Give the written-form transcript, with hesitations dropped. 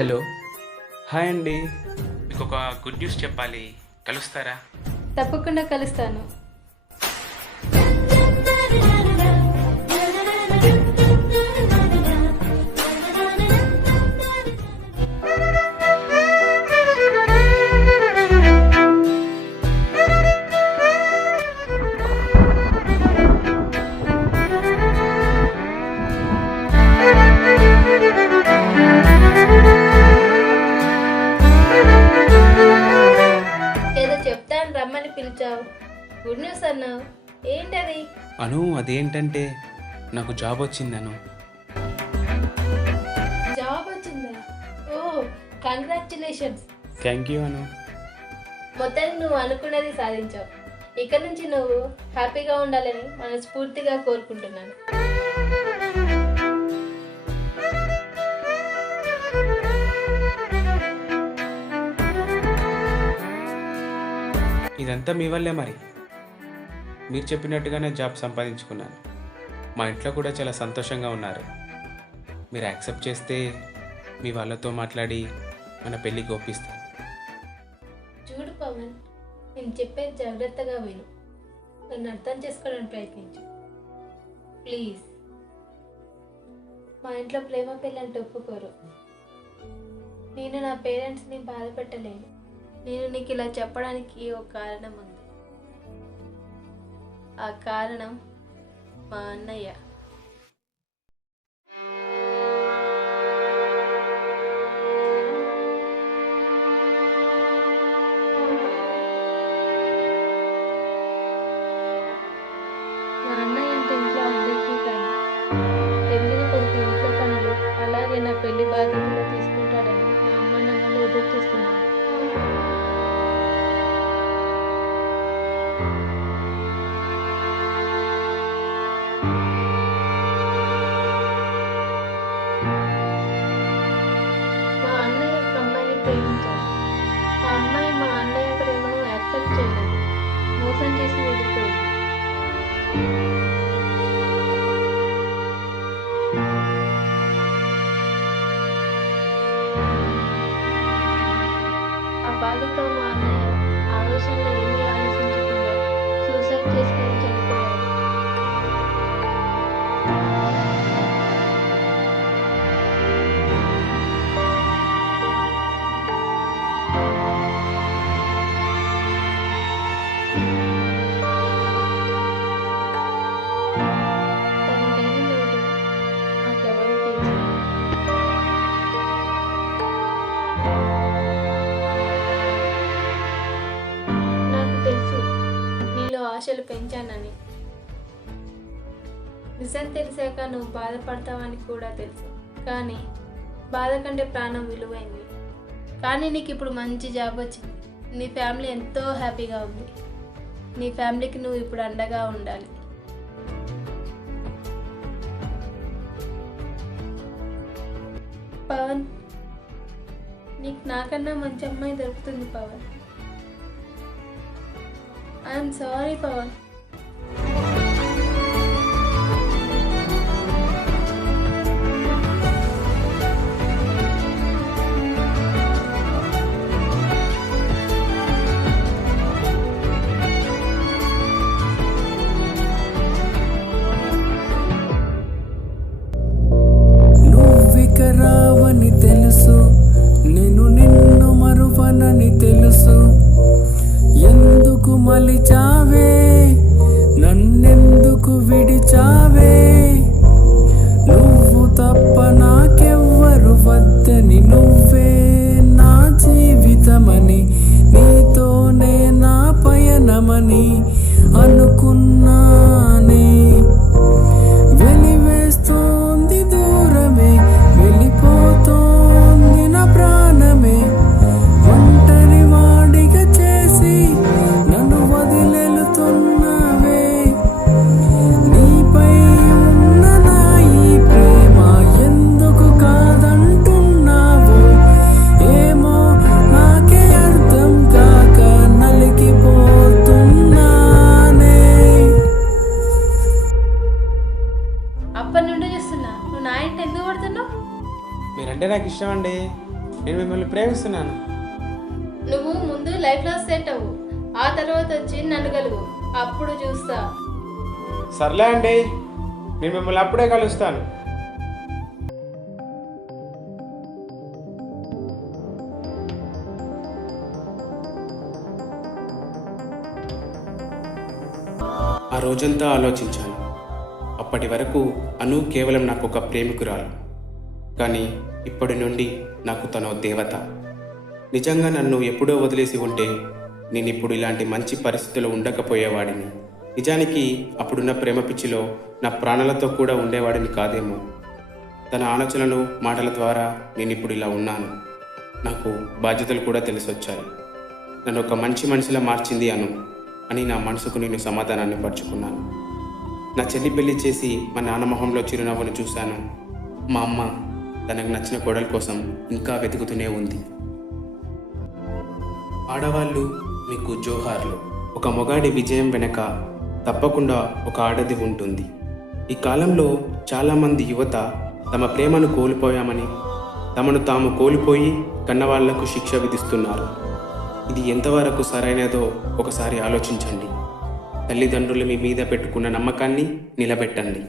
Hello. Hi అండి. మీకు ఒక గుడ్ న్యూస్ చెప్పాలి, కలుస్తారా? తప్పకుండా కలుస్తాను. ఏదో చెప్తాను రమ్మని పిలిచావు, గుడ్ న్యూస్ అన్నావు, ఏంటది? అను, అదేంటంటే నాకు జాబ్ వచ్చిందను. జాబ్ వచ్చిందా? ఓ, కంగ్రాచులేషన్స్. థ్యాంక్ యూ అను. మొత్తానికి నువ్వు అనుకున్నది సాధించావు. ఇక నుంచి నువ్వు హ్యాపీగా ఉండాలని మనస్ఫూర్తిగా కోరుకుంటున్నాను. ఇదంతా మీ వల్లే. మరి మీరు చెప్పినట్టుగానే జాబ్ సంపాదించుకున్నాను. మా ఇంట్లో కూడా చాలా సంతోషంగా ఉన్నారు. మీరు యాక్సెప్ట్ చేస్తే మీ వాళ్ళతో మాట్లాడి మన పెళ్ళికి ఒప్పిస్తాను. చూడు పవన్, నేను చెప్పేది జాగ్రత్తగా విను, నన్ను అర్థం చేసుకోవడానికి ప్రయత్నించు ప్లీజ్. మా ఇంట్లో ప్రేమ పెళ్ళంటే ఒప్పుకోరు. నేను నా పేరెంట్స్ని బాధ పెట్టలేను. నేను నీకు ఇలా చెప్పడానికి ఒక కారణం ఉంది. ఆ కారణం మా అన్నయ్య. మా అన్నయ్య అంటే ఇంట్లో అందరికీ కానీ పెళ్ళిన కొడుకు ఇంట్లో పనులు అలాగే నా పెళ్లి బాధ్యతలు తీసుకుంటాడని మా అమ్మ నాన్నలు ఎదురు చూస్తున్నారు. మా అన్నయ్య ఒక అమ్మాయిని ప్రేమించాడు. ఆ అమ్మాయి మా అన్నయ్య ప్రేమను యాక్సెప్ట్ చేయలేదు, మోసం చేసి వెళ్ళిపోయింది. ఆ బాధతో మా అన్నయ్య ఆలోచనలో ఏమీ ఆలోచించకుండా సూసైడ్ చేసుకుని చనిపోయాడు. తను లేని లోటు నాకెవరూ తీర్చలేరు. నాకు తెలుసు నీలో ఆశలు పెంచానని. నిజం తెలిసాక నువ్వు బాధపడతావని కూడా తెలుసు. కానీ బాధ కంటే ప్రాణం విలువైంది. కానీ నీకు ఇప్పుడు మంచి జాబ్ వచ్చింది. నీ ఫ్యామిలీ ఎంతో హ్యాపీగా ఉంది. నీ ఫ్యామిలీకి నువ్వు ఇప్పుడు అండగా ఉండాలి. పవన్, నీకు నాకన్నా మంచి అమ్మాయి దొరుకుతుంది పవన్. I'm sorry Pavan. నువ్విక రావని తెలుసు, నేను నిన్ను మరువనని తెలుసు. ఎందుకు మలిచావే, నన్నెందుకు విడిచావే? నువ్వు తప్ప నాకెవ్వరు వద్దని, నువ్వే నా జీవితమని, నీతోనే నా పయనమని అనుకున్నానే. వెలివేస్తోంది దూరమే, వెళ్ళిపోతోంది నా ప్రాణమే. ఒంటరి వాడిగా చేసి నన్ను వదిలేలుతున్నావే. నీపై ఉన్న నా ఈ ప్రేమ ఎందుకు కాదంటున్నావో ఏమో, నాకే అర్థం కాక నలిగిపోతున్నానే. అప్పటి నుండి చూస్తున్నా, నువ్వు నా ఇంటి ఎందుకు పడుతున్నావు? మీరంటే నాకు ఇష్టం అండి. నేను మిమ్మల్ని ప్రేమిస్తున్నాను. నువ్వు ముందు లైఫ్లో సెట్ అవ్వు, ఆ తర్వాత వచ్చి నన్ను కలుగు, అప్పుడు చూస్తా. సర్లే అండి, నేను మిమ్మల్ని అప్పుడే కలుస్తాను. ఆ రోజంతా ఆలోచించాను. అప్పటి వరకు అను కేవలం నాకు ఒక ప్రేమికురాలు, కానీ ఇప్పటి నుండి నాకు తను దేవత. నిజంగా నన్ను ఎప్పుడో వదిలేసి ఉంటే నేను ఇప్పుడు ఇలాంటి మంచి పరిస్థితులు ఉండకపోయేవాడిని. నిజానికి అప్పుడున్న ప్రేమ పిచ్చిలో నా ప్రాణాలతో కూడా ఉండేవాడిని కాదేమో. తన ఆలోచనలు మాటల ద్వారా నేను ఇప్పుడు ఇలా ఉన్నాను. నాకు బాధ్యతలు కూడా తెలిసొచ్చాయి. నన్ను ఒక మంచి మనిషిలా మార్చింది అను అని నా మనసుకు నేను సమాధానాన్ని పరుచుకున్నాను. నా చెల్లి పెళ్లి చేసి మా నాన్న మొహంలో చిరునవ్వును చూశాను. మా అమ్మ తనకు నచ్చిన కోడల కోసం ఇంకా వెతుకుతూనే ఉంది. ఆడవాళ్ళు మీకు జోహార్లు. ఒక మొగాడి విజయం వెనక తప్పకుండా ఒక ఆడది ఉంటుంది. ఈ కాలంలో చాలామంది యువత తమ ప్రేమను కోల్పోయామని తమను తాము కోల్పోయి కన్నవాళ్లకు శిక్ష విధిస్తున్నారు. ఇది ఎంతవరకు సరైనదో ఒకసారి ఆలోచించండి. తల్లిదండ్రులు మీ మీద పెట్టుకున్న నమ్మకాన్ని నిలబెట్టండి.